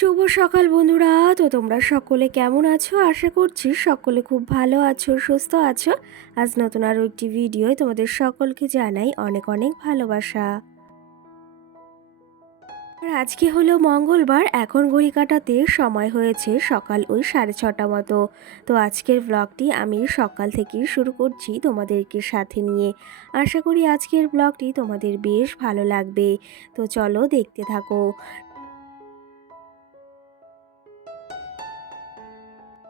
শুভ সকাল বন্ধুরা। তো তোমরা সকলে কেমন আছো? আশা করছি সকলে খুব ভালো আছো, সুস্থ আছো। আজ নতুন আরও একটি ভিডিওয় তোমাদের সকলকে জানাই অনেক অনেক ভালোবাসা। আর আজকে হলো মঙ্গলবার, এখন ঘড়ি কাটাতে সময় হয়েছে সকাল ওই 6:30 মতো। তো আজকের ব্লগটি আমি সকাল থেকেই শুরু করছি তোমাদেরকে সাথে নিয়ে। আশা করি আজকের ব্লগটি তোমাদের বেশ ভালো লাগবে। তো চলো দেখতে থাকো।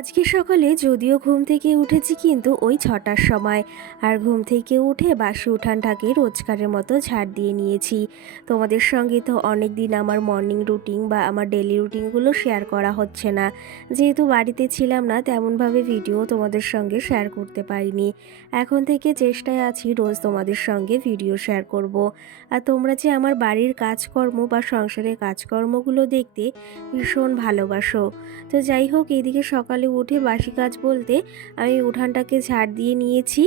আজকে সকালে যদিও ঘুম থেকে উঠেছি কিন্তু ওই 6টার সময়। আর ঘুম থেকে উঠে বাসি উঠানটাকে রোজকারের মতো ঝাড় দিয়ে নিয়েছি। তোমাদের সঙ্গে তো অনেক দিন আমার মর্নিং রুটিন বা আমার ডেলি রুটিনগুলো শেয়ার করা হচ্ছে না, যেহেতু বাড়িতে ছিলাম না তেমনভাবে ভিডিও তোমাদের সঙ্গে শেয়ার করতে পারিনি। এখন থেকে চেষ্টায় আছি রোজ তোমাদের সঙ্গে ভিডিও শেয়ার করব। আর তোমরা যে আমার বাড়ির কাজকর্ম বা সংসারের কাজকর্মগুলো দেখতে ভীষণ ভালোবাসো। তো যাই হোক, এইদিকে সকালে উঠে বাসি কাজ বলতে আমি উঠানটাকে ঝাড় দিয়ে নিয়েছি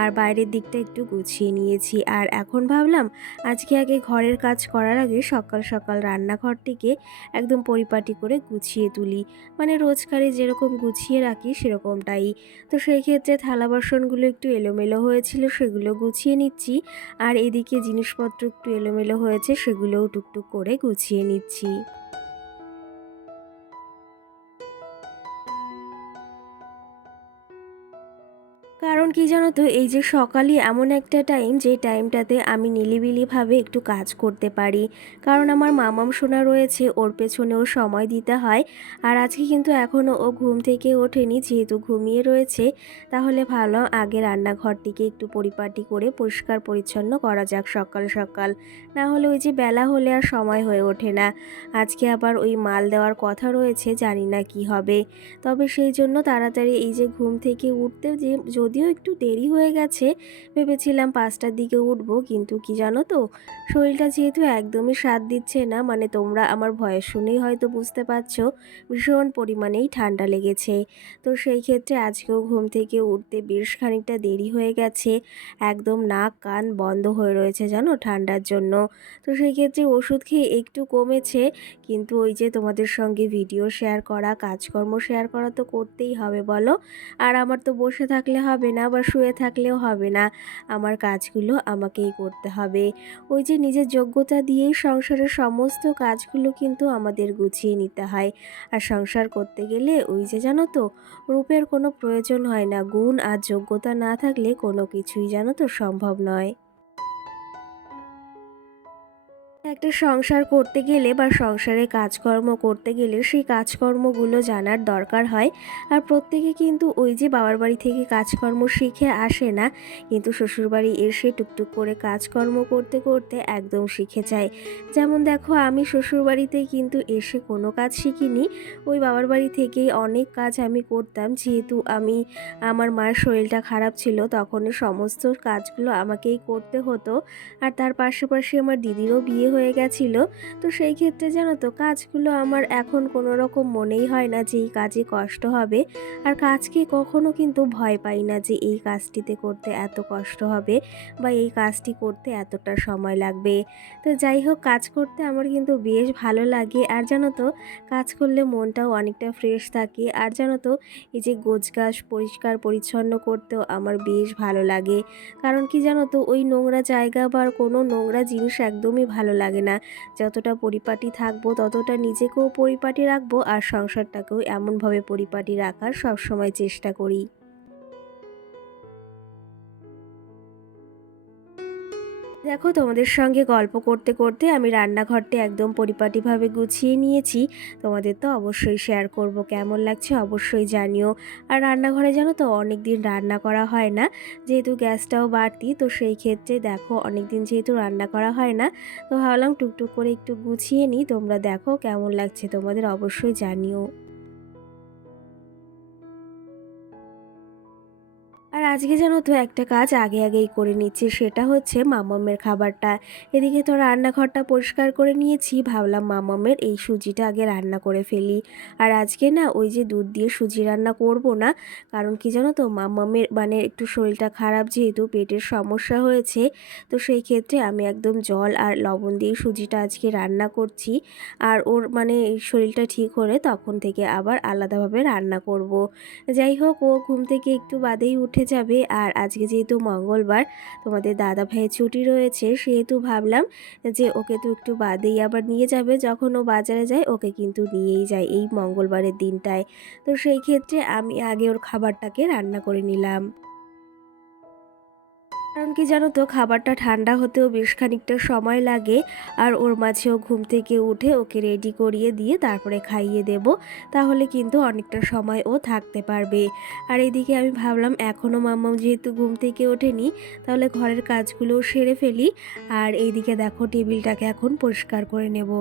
আর বাইরের দিকটা একটু গুছিয়ে নিয়েছি। আর এখন ভাবলাম আজকে আগে ঘরের কাজ করার আগে সকাল সকাল রান্নাঘরটিকে একদম পরিপাটি করে গুছিয়ে তুলি, মানে রোজকারে যেরকম গুছিয়ে রাখি সেরকমটাই। তো সেই ক্ষেত্রে থালা বাসনগুলো একটু এলোমেলো হয়েছিল, সেগুলো গুছিয়ে নিচ্ছি। আর এদিকে জিনিসপত্র একটু এলোমেলো হয়েছে, সেগুলোও টুকটুক করে গুছিয়ে নিচ্ছি। কারণ কি জানো তো, এই যে সকালই এমন একটা টাইম যে টাইমটাতে আমি নিলিবিলিভাবে একটু কাজ করতে পারি। কারণ আমার মামাম সোনা রয়েছে, ওর পেছনেও সময় দিতে হয়। আর আজকে কিন্তু এখনও ও ঘুম থেকে ওঠেনি, যেহেতু ঘুমিয়ে রয়েছে। তাহলে ভাবলাম আগে রান্নাঘরটিকে একটু পরিপাটি করে পরিষ্কার পরিচ্ছন্ন করা যাক সকাল সকাল। না হলে ওই যে বেলা হলে আর সময় হয়ে ওঠে না। আজকে আবার ওই মাল দেওয়ার কথা রয়েছে, জানি না কি হবে। তবে সেই জন্য তাড়াতাড়ি এই যে ঘুম থেকে উঠতে যে যদিও একটু দেরি হয়ে গেছে, ভেবেছিলাম 5টার দিকে উঠবো, কিন্তু কি জানো তো, শরীরটা যেহেতু একদমই সাথ দিচ্ছে না, মানে তোমরা আমার ভয়েস শুনেই হয়তো বুঝতে পারছো ভীষণ পরিমাণেই ঠান্ডা লেগেছে। তো সেই ক্ষেত্রে আজকেও ঘুম থেকে উঠতে বেশ খানিকটা দেরি হয়ে গেছে। একদম নাক কান বন্ধ হয়ে রয়েছে জানো ঠান্ডার জন্য। তো সেই ক্ষেত্রে ওষুধ খেয়ে একটু কমেছে, কিন্তু ওই যে তোমাদের সঙ্গে ভিডিও শেয়ার করা, কাজকর্ম শেয়ার করা তো করতেই হবে বলো। আর আমার তো বসে থাকলে হবে না বা শুয়ে থাকলেও হবে না, আমার কাজগুলো আমাকেই করতে হবে। ওই যে নিজের যোগ্যতা দিয়েই সংসারের সমস্ত কাজগুলো কিন্তু আমাদের গুছিয়ে নিতে হয়। আর সংসার করতে গেলে ওই যে জানো তো, রূপের কোনো প্রয়োজন হয় না, গুণ আর যোগ্যতা না থাকলে কোনো কিছুই জানো তো সম্ভব নয়। একটা সংসার করতে গেলে বা সংসারে কাজকর্ম করতে গেলে সেই কাজকর্মগুলো জানার দরকার হয়। আর প্রত্যেকে কিন্তু ওই যে বাবার বাড়ি থেকে কাজকর্ম শিখে আসে না, কিন্তু শ্বশুরবাড়ি এসে টুকটুক করে কাজকর্ম করতে করতে একদম শিখে যায়। যেমন দেখো, আমি শ্বশুরবাড়িতেই কিন্তু এসে কোনো কাজ শিখিনি, ওই বাবার বাড়ি থেকেই অনেক কাজ আমি করতাম, যেহেতু আমার মায়ের শরীরটা খারাপ ছিল, তখন সমস্ত কাজগুলো আমাকেই করতে হতো। আর তার পাশাপাশি আমার দিদিরও বিয়ে হয়ে গেছিল। তো সেই ক্ষেত্রে জানো তো, কাজগুলো আমার এখন কোনো রকম মনেই হয় না যে এই কাজে কষ্ট হবে। আর কাজকে কখনো কিন্তু ভয় পাই না যে এই কাজটিতে করতে এত কষ্ট হবে বা এই কাজটি করতে এতটা সময় লাগবে। তো যাই হোক, কাজ করতে আমার কিন্তু বেশ ভালো লাগে। আর জানো তো, কাজ করলে মনটাও অনেকটা ফ্রেশ থাকে। আর জানো তো, এই যে গোছগাছ পরিষ্কার পরিচ্ছন্ন করতেও আমার বেশ ভালো লাগে। কারণ কি জানো তো, ওই নোংরা জায়গা বা কোনো নোংরা জিনিস একদমই ভালো লাগে না। যতটা পরিপাটি থাকবো ততটা নিজেকেও পরিপাটি রাখবো, আর সংসারটাকেও এমনভাবে পরিপাটি রাখার সবসময় চেষ্টা করি। দেখো, তোমাদের সঙ্গে গল্প করতে করতে আমি রান্নাঘরটি একদম পরিপাটিভাবে গুছিয়ে নিয়েছি। তোমাদের তো অবশ্যই শেয়ার করব, কেমন লাগছে অবশ্যই জানিও। আর রান্নাঘরে জানো তো, অনেক দিন রান্না করা হয় না, যেহেতু গ্যাসটাও বাড়তি। তো সেই ক্ষেত্রে দেখো, অনেক দিন যেহেতু রান্না করা হয় না, তো ভাবলাম টুকটুক করে একটু গুছিয়ে নিই। তোমরা দেখো কেমন লাগছে, তোমাদের অবশ্যই জানিও। আর আজকে জানো তো একটা কাজ আগেই করে নিচ্ছি, সেটা হচ্ছে মামামের খাবারটা। এদিকে তো রান্নাঘরটা পরিষ্কার করে নিয়েছি, ভাবলাম মামামের এই সুজিটা আগে রান্না করে ফেলি। আর আজকে না ওই যে দুধ দিয়ে সুজি রান্না করব না, কারণ কি জানো তো মামামের মানে একটু শরীরটা খারাপ, যেহেতু পেটের সমস্যা হয়েছে। তো সেই ক্ষেত্রে আমি একদম জল আর লবণ দিয়ে সুজিটা আজকে রান্না করছি। আর ওর মানে এই শরীরটা ঠিক হলে তখন থেকে আবার আলাদাভাবে রান্না করব। যাই হোক, ও ঘুম থেকে একটু বাদেই উঠে যাবে। আর আজকে যেহেতু মঙ্গলবার, তোমাদের দাদা ভাইয়ের ছুটি রয়েছে, সেহেতু ভাবলাম যে ওকে তো একটু বাদেই আবার নিয়ে যাবে। যখন ও বাজারে যায় ওকে কিন্তু নিয়েই যায় এই মঙ্গলবারের দিনটায়। তো সেই ক্ষেত্রে আমি আগে ওর খাবারটাকে রান্না করে নিলাম। কারণ কি জানো তো, খাবারটা ঠান্ডা হতেও বেশ খানিকটা সময় লাগে। আর ওর মাঝেও ঘুম থেকে উঠে ওকে রেডি করিয়ে দিয়ে তারপরে খাইয়ে দেব, তাহলে কিন্তু অনেকটা সময় ও থাকতে পারবে। আর এদিকে আমি ভাবলাম এখনও মাম্মাম যেহেতু ঘুম থেকে ওঠেনি, তাহলে ঘরের কাজগুলোও সেরে ফেলি। আর এইদিকে দেখো, টেবিলটাকে এখন পরিষ্কার করে নেব।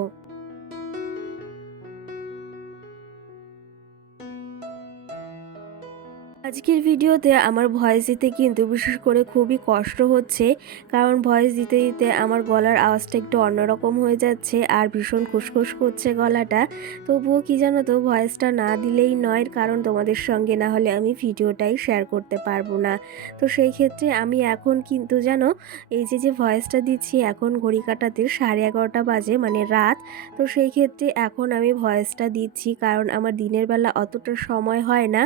আজকের ভিডিওতে আমার ভয়েস দিতে কিন্তু বিশেষ করে খুবই কষ্ট হচ্ছে, কারণ ভয়েস দিতে দিতে আমার গলার আওয়াজটা একটু অন্যরকম হয়ে যাচ্ছে আর ভীষণ খুসখুস করছে গলাটা। তবুও কি জানো তো, ভয়েসটা না দিলেই নয়, কারণ তোমাদের সঙ্গে না হলে আমি ভিডিওটাই শেয়ার করতে পারবো না। তো সেই ক্ষেত্রে আমি এখন কিন্তু জানো, এই যে ভয়েসটা দিচ্ছি, এখন ঘড়ি কাটাতে 11:30 বাজে, মানে রাত। তো সেই ক্ষেত্রে এখন আমি ভয়েসটা দিচ্ছি, কারণ আমার দিনের বেলা অতটা সময় হয় না।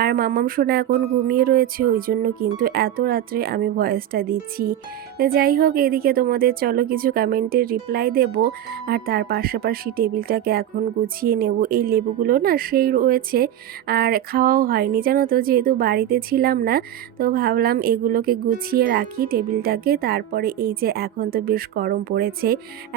আর মাম্মাম সোনা এখন ঘুমিয়ে রয়েছে, ওই জন্য কিন্তু এত রাত্রে আমি ভয়েসটা দিচ্ছি। যাই হোক, এদিকে তোমাদের চলো কিছু কমেন্টের রিপ্লাই দেব। আর তার পাশাপাশি টেবিলটাকে এখন গুছিয়ে নেব। এই লেবুগুলো না সেই রয়েছে, আর খাওয়াও হয়নি জানো তো, যেহেতু বাড়িতে ছিলাম না। তো ভাবলাম এগুলোকে গুছিয়ে রাখি টেবিলটাকে। তারপরে এই যে এখন তো বেশ গরম পড়েছে,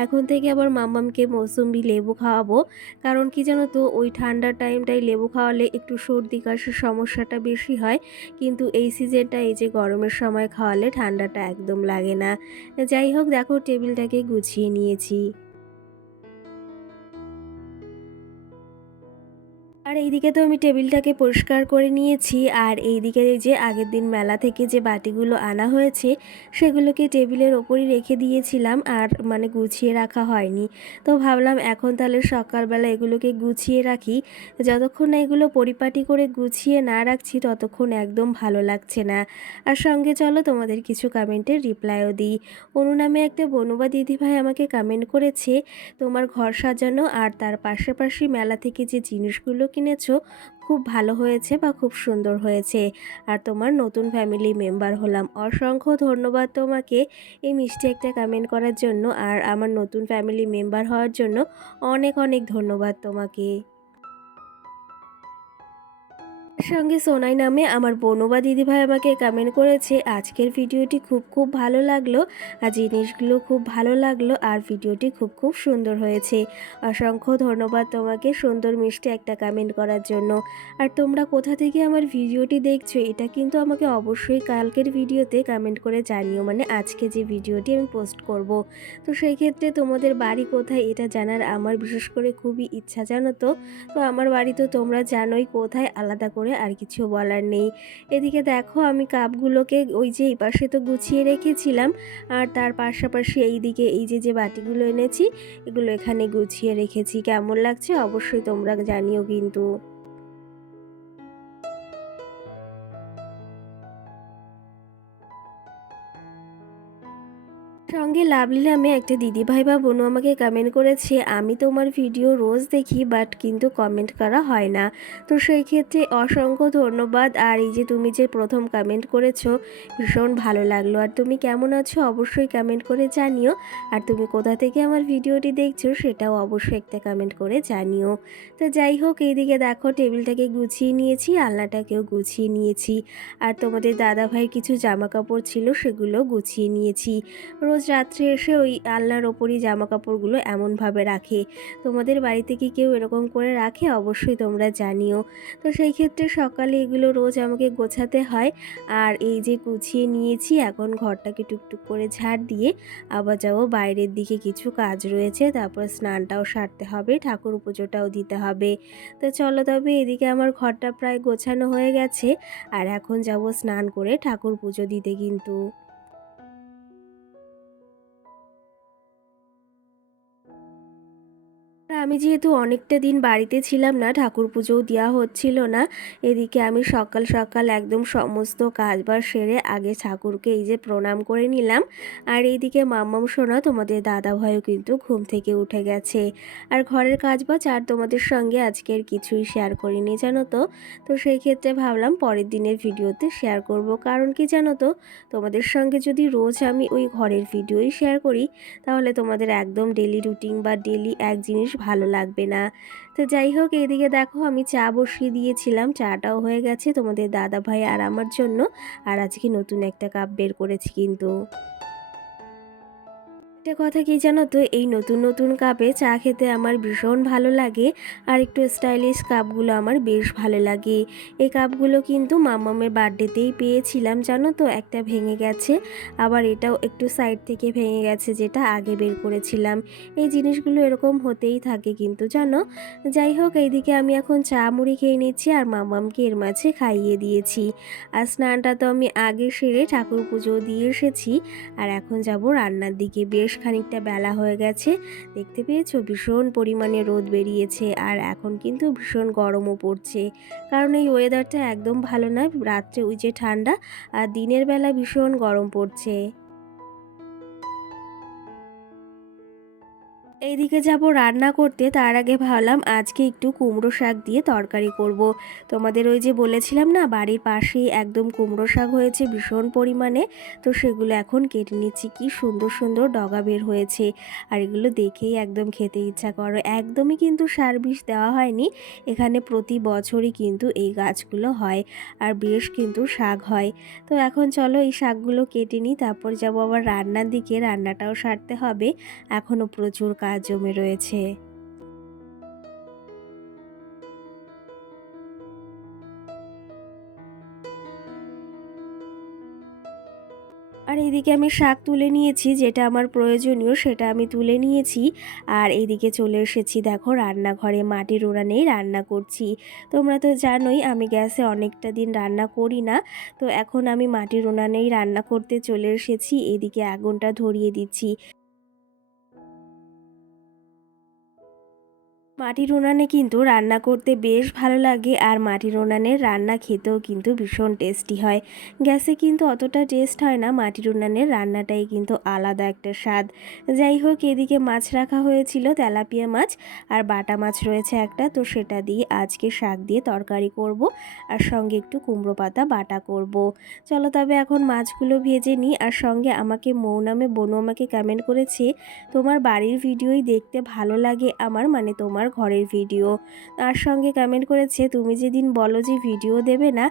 এখন থেকে আবার মাম্মামকে মৌসুম্বি লেবু খাওয়াবো। কারণ কি জানো তো, ওই ঠান্ডার টাইমটায় লেবু খাওয়ালে একটু সর্দি কাশির সমস্যাটা বেশি হয়, কিন্তু এই সিজনটা এই যে গরমের সময় খাওয়ালে ঠান্ডাটা একদম লাগে না। যাই হোক, দেখো টেবিলটাকে গুছিয়ে নিয়েছি। আর এইদিকে তো আমি টেবিলটাকে পরিষ্কার করে নিয়েছি। আর এইদিকে এই যে আগের দিন মেলা থেকে যে বাটিগুলো আনা হয়েছে, সেগুলোকে টেবিলের ওপরই রেখে দিয়েছিলাম, আর মানে গুছিয়ে রাখা হয়নি। তো ভাবলাম এখন তাহলে সকালবেলা এগুলোকে গুছিয়ে রাখি। যতক্ষণ না এগুলো পরিপাটি করে গুছিয়ে না রাখছি, ততক্ষণ একদম ভালো লাগছে না। আর সঙ্গে চলো তোমাদের কিছু কমেন্টের রিপ্লাইও দিই। অনু নামে একটা বনুবা দিদিভাই আমাকে কমেন্ট করেছে, তোমার ঘর সাজানো আর তার পাশাপাশি মেলা থেকে যে জিনিসগুলো কিনেছো খুব ভালো হয়েছে বা খুব সুন্দর হয়েছে। আর তোমার নতুন ফ্যামিলি মেম্বার হলাম। অসংখ্য ধন্যবাদ তোমাকে এই মিষ্টি একটা কমেন্ট করার জন্য, আর আমার নতুন ফ্যামিলি মেম্বার হওয়ার জন্য অনেক অনেক ধন্যবাদ তোমাকে। সঙ্গে সোনাই নামে আমার বনুবা দিদিভাই আমাকে কমেন্ট করেছে, আজকের ভিডিওটি খুব খুব ভালো লাগলো, আর জিনিসগুলো খুব ভালো লাগলো, আর ভিডিওটি খুব খুব সুন্দর হয়েছে। অসংখ্য ধন্যবাদ তোমাকে সুন্দর মিষ্টি একটা কমেন্ট করার জন্য। আর তোমরা কোথা থেকে আমার ভিডিওটি দেখছো, এটা কিন্তু আমাকে অবশ্যই কালকের ভিডিওতে কমেন্ট করে জানিও, মানে আজকে যে ভিডিওটি আমি পোস্ট করব। তো সেই ক্ষেত্রে তোমাদের বাড়ি কোথায় এটা জানার আমার বিশেষ করে খুবই ইচ্ছা, জানো তো। তো আমার বাড়ি তো তোমরা জানোই কোথায়, আলাদা করে আর কিছু বলার নেই। এদিকে দেখো, আমি কাপগুলোকে ওই যে এই পাশে তো গুছিয়ে রেখেছিলাম, আর তার পাশাপাশি এইদিকে এই যে বাটিগুলো এনেছি, এগুলো এখানে গুছিয়ে রেখেছি। কেমন লাগছে অবশ্যই তোমরা জানিও কিন্তু। সঙ্গে লাভলি নামে একটা দিদিভাই বা বোনও আমাকে কমেন্ট করেছে, আমি তোমার ভিডিও রোজ দেখি বাট কিন্তু কমেন্ট করা হয় না। তো সেই ক্ষেত্রে অসংখ্য ধন্যবাদ। আর এই যে তুমি যে প্রথম কমেন্ট করেছো, ভীষণ ভালো লাগলো। আর তুমি কেমন আছো অবশ্যই কমেন্ট করে জানিও। আর তুমি কোথা থেকে আমার ভিডিওটি দেখছো সেটাও অবশ্যই একটা কমেন্ট করে জানিও। তো যাই হোক, এইদিকে দেখো টেবিলটাকে গুছিয়ে নিয়েছি, আলনাটাকেও গুছিয়ে নিয়েছি। আর তোমাদের দাদাভাইয়ের কিছু জামা কাপড় ছিল, সেগুলো গুছিয়ে নিয়েছি। রোজ রোজ রাত্রে এসে ওই আলনার ওপরই জামা কাপড়গুলো এমনভাবে রাখে। তোমাদের বাড়িতে কি কেউ এরকম করে রাখে? অবশ্যই তোমরা জানিও। তো সেই ক্ষেত্রে সকালে এগুলো রোজ আমাকে গোছাতে হয়। আর এই যে গুছিয়ে নিয়েছি, এখন ঘরটাকে টুকটুক করে ঝাড় দিয়ে আবার যাব বাইরের দিকে, কিছু কাজ রয়েছে, তারপর স্নানটাও সারতে হবে, ঠাকুর পুজোটাও দিতে হবে। তো চলো, তবে এদিকে আমার ঘরটা প্রায় গোছানো হয়ে গেছে, আর এখন যাব স্নান করে ঠাকুর পুজো দিতে কিন্তু। আমি যেহেতু অনেকটা দিন বাড়িতে ছিলাম না, ঠাকুর পুজোও দেওয়া হচ্ছিল না, এদিকে আমি সকাল সকাল একদম সমস্ত কাজবাজ সেরে আগে ঠাকুরকে এই যে প্রণাম করে নিলাম। আর এইদিকে মাম্মাম সোনা, তোমাদের দাদাভাইও কিন্তু ঘুম থেকে উঠে গেছে। আর ঘরের কাজবাজ আর তোমাদের সঙ্গে আজকের কিছুই শেয়ার করিনি, জানো তো। তো সেই ক্ষেত্রে ভাবলাম পরের দিনের ভিডিওতে শেয়ার করব, কারণ কি জানো তো, তোমাদের সঙ্গে যদি রোজ আমি ওই ঘরের ভিডিওই শেয়ার করি, তাহলে তোমাদের একদম ডেলি রুটিন বা ডেলি এক জিনিস ভালো লাগবে না। তো যাই হোক, এইদিকে দেখো আমি চা বসিয়ে দিয়েছিলাম, চাটাও হয়ে গেছে তোমাদের দাদা ভাই আর আমার জন্য। আর আজকে নতুন একটা কাপ বের করেছি কিন্তু। একটা কথা কি জানো তো, এই নতুন নতুন কাপে চা খেতে আমার ভীষণ ভালো লাগে। আর একটু স্টাইলিশ কাপগুলো আমার বেশ ভালো লাগে। এই কাপগুলো কিন্তু মাম্মামের বার্থডেতেই পেয়েছিলাম, জানো তো। একটা ভেঙে গেছে, আবার এটাও একটু সাইড থেকে ভেঙে গেছে, যেটা আগে বের করেছিলাম। এই জিনিসগুলো এরকম হতেই থাকে কিন্তু, জানো। যাই হোক, এইদিকে আমি এখন চা মুড়ি খেয়ে নিচ্ছি, আর মাম্মামকে এর মাঝে খাইয়ে দিয়েছি। আর স্নানটা তো আমি আগে সেরে ঠাকুর পুজো দিয়ে এসেছি। আর এখন যাব রান্নার দিকে। বেশ খানিকটা বেলা হয়ে গেছে, দেখতে পেয়েছো ভীষণ পরিমাণে রোদ বেরিয়েছে, আর এখন কিন্তু ভীষণ গরমও পড়ছে। কারণ এই ওয়েদারটা একদম ভালো নয়, রাত্রে ওই যে ঠান্ডা, আর দিনের বেলা ভীষণ গরম পড়ছে। এইদিকে যাব রান্না করতে, তার আগে ভাবলাম আজকে একটু কুমড়ো শাক দিয়ে তরকারি করব। তোমাদের ওই যে বলেছিলাম না, বাড়ির পাশেই একদম কুমড়ো শাক হয়েছে ভীষণ পরিমাণে। তো সেগুলো এখন কেটে নিচ্ছি, কি সুন্দর সুন্দর ডগা বের হয়েছে। আর এগুলো দেখেই একদম খেতে ইচ্ছা করে। একদমই কিন্তু সার বিষ দেওয়া হয়নি, এখানে প্রতি বছরই কিন্তু এই গাছগুলো হয়, আর বেশ কিন্তু শাক হয়। তো এখন চলো এই শাকগুলো কেটে নিই, তারপর যাবো আবার রান্নার দিকে, রান্নাটাও সারতে হবে, এখনও প্রচুর কাজ জমে রয়েছে। আর এইদিকে আমি শাক তুলে নিয়েছি, যেটা আমার প্রয়োজনীয় সেটা আমি তুলে নিয়েছি। আর এইদিকে চলে এসেছি দেখো রান্নাঘরে, মাটির উনানেই রান্না করছি। তোমরা তো জানোই আমি গ্যাসে অনেকটা দিন রান্না করি না। তো এখন আমি মাটির উনানেই রান্না করতে চলে এসেছি, এদিকে আগুনটা ধরিয়ে দিচ্ছি। মাটির উনানে কিন্তু রান্না করতে বেশ ভালো লাগে, আর মাটির উনানের রান্না খেতেও কিন্তু ভীষণ টেস্টি হয়। গ্যাসে কিন্তু অতটা টেস্ট হয় না, মাটির উনানের রান্নাটাই কিন্তু আলাদা একটা স্বাদ। যাই হোক, এদিকে মাছ রাখা হয়েছিল, তেলাপিয়া মাছ, আর বাটা মাছ রয়েছে একটা, তো সেটা দিয়ে আজকে শাক দিয়ে তরকারি করব, আর সঙ্গে একটু কুমড়ো পাতা বাটা করব। চলো তবে এখন মাছগুলো ভেজে নিই। আর সঙ্গে আমাকে মৌ নামে বোনু আমাকে কমেন্ট করেছে, তোমার বাড়ির ভিডিওই দেখতে ভালো লাগে আমার, মানে তোমার ঘরের ভিডিও। তার সঙ্গে কমেন্ট করেছে, তুমি যেদিন বলো যে ভিডিও দেবে না,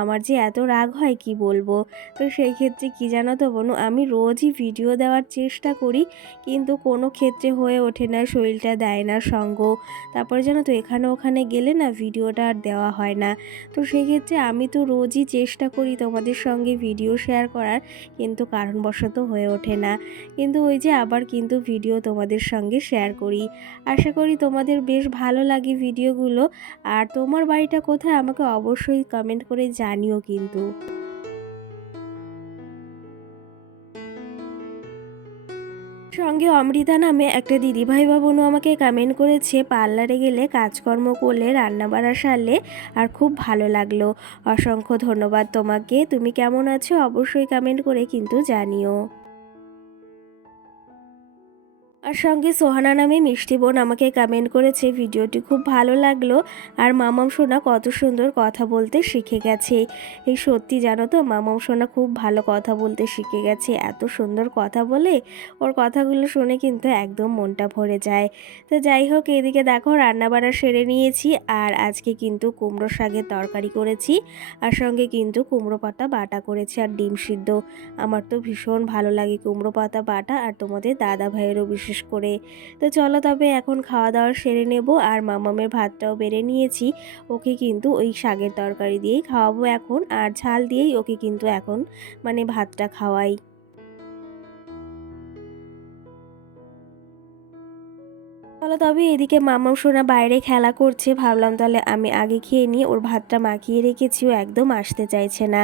আমার যে এত রাগ হয় কি বলবো। তো সেই ক্ষেত্রে কি জানো তো বোনু, আমি রোজই ভিডিও দেওয়ার চেষ্টা করি, কিন্তু কোনো ক্ষেত্রে হয়ে ওঠে না, শরীরটা দেয় না সঙ্গ। তারপরে জানো তো এখানে ওখানে গেলে না ভিডিওটা আর দেওয়া হয় না। তো সেই ক্ষেত্রে আমি তো রোজই চেষ্টা করি তোমাদের সঙ্গে ভিডিও শেয়ার করার, কিন্তু কারণবশত হয়ে ওঠে না। কিন্তু ওই যে আবার কিন্তু ভিডিও তোমাদের সঙ্গে শেয়ার করি। আশা করি তোমাদের বেশ ভালো লাগে ভিডিওগুলো। আর তোমার বাড়িটা কোথায় আমাকে অবশ্যই কমেন্ট করে জানিও কিন্তু। সঙ্গে অমৃতা নামে একটা দিদিভাই বা বোনও আমাকে কমেন্ট করেছে, পার্লারে গেলে কাজকর্ম করলে রান্না বাড়া সারলে আর খুব ভালো লাগলো। অসংখ্য ধন্যবাদ তোমাকে, তুমি কেমন আছো অবশ্যই কমেন্ট করে কিন্তু জানিও। আর সঙ্গে সোহানা নামে মিষ্টি বোন আমাকে কমেন্ট করেছে ভিডিওটি খুব ভালো লাগলো, আর মামাম সোনা কত সুন্দর কথা বলতে শিখে গেছে। এই সত্যি জানো তো, মামাম সোনা খুব ভালো কথা বলতে শিখে গেছে, এত সুন্দর কথা বলে। ওর কথাগুলো শুনে কিন্তু একদম মনটা ভরে যায়। তো যাই হোক, এদিকে দেখো রান্নাবাড়া সেরে নিয়েছি, আর আজকে কিন্তু কুমড়ো শাকের তরকারি করেছি, আর সঙ্গে কিন্তু কুমড়ো পাতা বাটা করেছি আর ডিম সিদ্ধ। আমার তো ভীষণ ভালো লাগে কুমড়ো পাতা বাটা, আর তোমাদের দাদা ভাইয়েরও বিশেষ করে। তো চলো তবে এখন খাওয়া দাওয়া সেরে নেব, আর মামামের ভাতটাও বেড়ে নিয়েছি। ওকে কিন্তু ওই শাকের তরকারি দিয়েই খাওয়াবো এখন, আর ঝাল দিয়েই ওকে কিন্তু এখন মানে ভাতটা খাওয়াই। চলো তবে এদিকে মামাম সোনা বাইরে খেলা করছে, ভাবলাম তাহলে আমি আগে খেয়ে নিয়ে, ওর ভাতটা মাখিয়ে রেখেছি, ও একদম আসতে চাইছে না।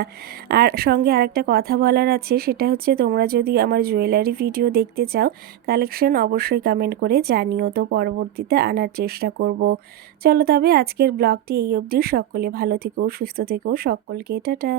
আর সঙ্গে আরেকটা কথা বলার আছে, সেটা হচ্ছে তোমরা যদি আমার জুয়েলারি ভিডিও দেখতে চাও, কালেকশন অবশ্যই কমেন্ট করে জানিও, তো পরবর্তীতে আনার চেষ্টা করব। চলো তবে আজকের ব্লগটি এই অবধি। সকলে ভালো থেকো, সুস্থ থেকো, সকলকে টাটা।